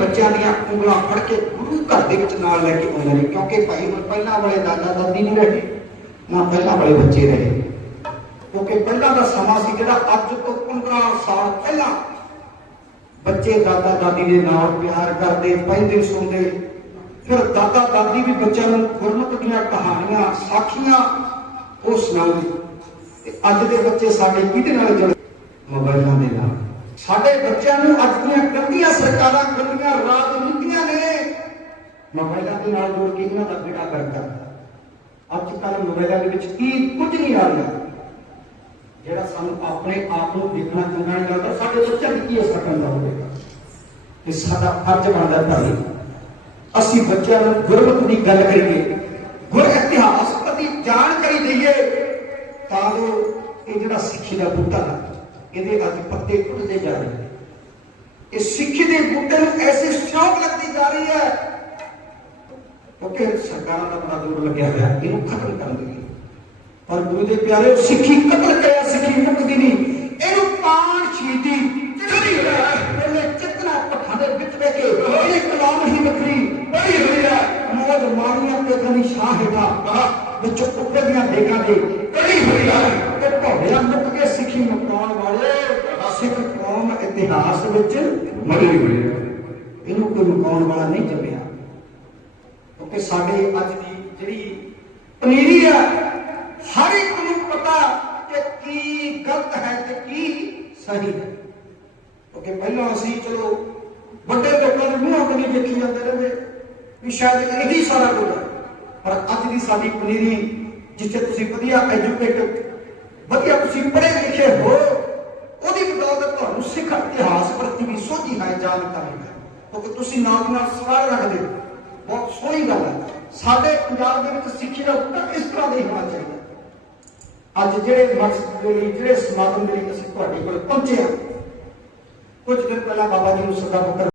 ਬੱਚਿਆਂ ਦੀਆਂ ਉਂਗਲਾਂ ਫੜ ਕੇ ਗੁਰੂ ਘਰ ਦੇ ਵਿੱਚ ਨਾਲ ਲੈ ਕੇ ਆਉਂਦੇ ਨੇ, ਕਿਉਂਕਿ ਭਾਈ ਹੁਣ ਪਹਿਲਾਂ ਵਾਲੇ ਦਾਦਾ ਦਾਦੀ ਨਹੀਂ ਰਹੇ, ਨਾ ਪਹਿਲਾਂ ਵਾਲੇ ਬੱਚੇ ਰਹੇ। ਕਿਉਂਕਿ ਪਹਿਲਾਂ ਦਾ ਸਮਾਂ ਸੀ ਜਿਹੜਾ ਅੱਜ ਤੋਂ 15 ਸਾਲ ਪਹਿਲਾਂ ਬੱਚੇ ਦਾਦਾ ਦਾਦੀ ਦੇ ਨਾਲ ਪਿਆਰ ਕਰਦੇ ਪੈਂਦੇ ਸੁਣਦੇ। ਫਿਰ ਦਾਦਾ ਦਾਦੀ ਵੀ ਬੱਚਿਆਂ ਨੂੰ ਗੁਰਮਤਿ ਦੀਆਂ ਕਹਾਣੀਆਂ, ਸਾਖੀਆਂ ਉਹ ਸੁਣਾਉਂਦੇ। ਤੇ ਅੱਜ ਦੇ ਬੱਚੇ ਸਾਡੇ ਕਿਹਦੇ ਨਾਲ ਜੁੜੇ? ਮੋਬਾਈਲਾਂ ਦੇ ਨਾਲ। ਸਾਡੇ ਬੱਚਿਆਂ ਨੂੰ ਅੱਜ ਦੀਆਂ ਗੰਦੀਆਂ ਸਰਕਾਰਾਂ, ਗੰਦੀਆਂ ਰਾਜਨੀਤੀਆਂ ਨੇ ਮੋਬਾਈਲਾਂ ਦੇ ਨਾਲ ਜੋੜ ਕੇ ਇਹਨਾਂ ਦਾ ਬੇੜਾ ਕਰਦਾ ਅੱਜ ਕੱਲ੍ਹ ਮੋਬਾਈਲਾਂ ਦੇ ਵਿੱਚ ਕੀ ਕੁਝ ਨਹੀਂ ਆ ਰਿਹਾ। ਜਿਹੜਾ ਸਾਨੂੰ ਆਪਣੇ ਆਪ ਨੂੰ ਦੇਖਣਾ ਚੰਗਾ ਨਹੀਂ ਲੱਗਦਾ, ਸਾਡੇ ਬੱਚਿਆਂ ਦੀ ਕੀ ਅਸਰ ਪੈਂਦਾ ਹੋਵੇਗਾ ਇਹ ਸਾਡਾ ਫਰਜ਼ ਬਣਦਾ ਭਾਈ ਅਸੀਂ ਬੱਚਿਆਂ ਨੂੰ ਗੁਰਮਤਿ ਦੀ ਗੱਲ ਕਰੀਏ, ਗੁਰ ਇਤਿਹਾਸ ਪ੍ਰਤੀ ਜਾਣਕਾਰੀ ਦਈਏ, ਤਾਂ ਜੋ ਇਹ ਜਿਹੜਾ ਸਿੱਖੀ ਦਾ ਬੂਟਾ ਹੈ ਇਹਦੇ ਅੱਜ ਪੱਤੇ ਟੁੱਟਦੇ ਜਾ ਰਹੇ ਨੇ। ਇਹ ਸਿੱਖੀ ਦੇ ਬੂਟੇ ਨੂੰ ਐਸੀ ਸ਼ੌਕ ਲੱਗਦੀ ਜਾ ਰਹੀ ਹੈ ਕਿਉਂਕਿ ਸਰਕਾਰਾਂ ਦਾ ਬੜਾ ਦੂਰ ਲੱਗਿਆ ਹੋਇਆ ਇਹਨੂੰ ਖਤਮ ਕਰਨ ਦੇ ਲਈ। ਪਰ ਗੁਰੂ ਦੇ ਪਿਆਰੇ ਸਿੱਖੀ ਕਤਲ ਕਰਿਆ ਸਿੱਖੀ ਮੁਕਦੀ ਨਹੀਂ। ਇਹਨੂੰ ਪਾਣ ਛੀਤੀ ਚੜੀ ਪਹਿਲੇ ਚਿਤਨਾ ਪੱਖਾਂ ਦੇ ਵਿੱਚ ਬਹਿ ਕੇ ਇਹ ਕਲਾਮ ਹੀ ਵੱਖਰੀ, ਬੜੀ ਹੋਈ ਹੈ। ਮੌਜ ਮਾਰੀਆਂ ਤੇ ਕਨੀ ਸ਼ਾਹ ਹੇਠਾਂ ਵਿੱਚ ਉੱਪਰ ਦੀਆਂ ਦੇਗਾਂ ਦੇ ਕੜੀ ਹੋਈ ਹੈ। ਤੇ ਭੌੜਿਆਂ ਮੁੱਕ ਕੇ ਸਿੱਖੀ ਮੁਕਾਉਣ ਵਾਲੇ ਸਿੱਖ ਕੌਮ ਇਤਿਹਾਸ ਵਿੱਚ ਮਰੀ ਹੋਈ ਹੈ ਇਹਨੂੰ ਕੋਈ ਮੁਕਾਉਣ ਵਾਲਾ ਨਹੀਂ ਜੰਮਿਆ। ਕਿਉਂਕਿ ਸਾਡੇ ਅੱਜ ਦੀ ਜਿਹੜੀ ਪਨੀਰੀ ਹੈ ਹਰ ਇੱਕ ਨੂੰ ਪਤਾ ਕਿ ਕੀ ਗਲਤ ਹੈ ਤੇ ਕੀ ਸਹੀ ਹੈ। ਕਿਉਂਕਿ ਪਹਿਲਾਂ ਅਸੀਂ ਚਲੋ ਵੱਡੇ ਲੋਕਾਂ ਦੇ ਮੂੰਹਾਂ ਤੋਂ ਦੇਖੀ ਜਾਂਦੇ ਰਹਿੰਦੇ ਵੀ ਸ਼ਾਇਦ ਇਹੀ ਸਾਰਾ ਕੁਝ ਹੈ ਪਰ ਅੱਜ ਦੀ ਸਾਡੀ ਪਨੀਰੀ, ਜਿੱਥੇ ਤੁਸੀਂ ਵਧੀਆ ਐਜੂਕੇਟਡ ਵਧੀਆ ਤੁਸੀਂ ਪੜ੍ਹੇ ਲਿਖੇ ਹੋ ਉਹਦੀ ਬਦੌਲਤ ਤੁਹਾਨੂੰ ਸਿੱਖ ਇਤਿਹਾਸ ਪ੍ਰਤੀ ਵੀ ਸੋਝੀ ਕਿਉਂਕਿ ਤੁਸੀਂ ਨਾਲ ਦੀ ਨਾਲ ਸਵਾਲ ਰੱਖਦੇ ਹੋ। ਬਹੁਤ ਸੋਹਣੀ ਗੱਲ ਹੈ। ਸਾਡੇ ਪੰਜਾਬ ਦੇ ਵਿੱਚ ਸਿੱਖੀ ਦਾ ਉੱਤਰ ਇਸ ਤਰ੍ਹਾਂ ਦਾ ਹੋਣਾ ਚਾਹੀਦਾ। ਅੱਜ ਜਿਹੜੇ ਮਕਸਦ ਦੇ ਲਈ ਜਿਹੜੇ ਸਮਾਗਮ ਦੇ ਲਈ ਅਸੀਂ ਤੁਹਾਡੇ ਕੋਲ ਪਹੁੰਚੇ ਹਾਂ। ਕੁਝ ਦਿਨ ਪਹਿਲਾਂ ਬਾਬਾ ਜੀ ਨੂੰ ਸੱਦਾ ਪੱਤਰ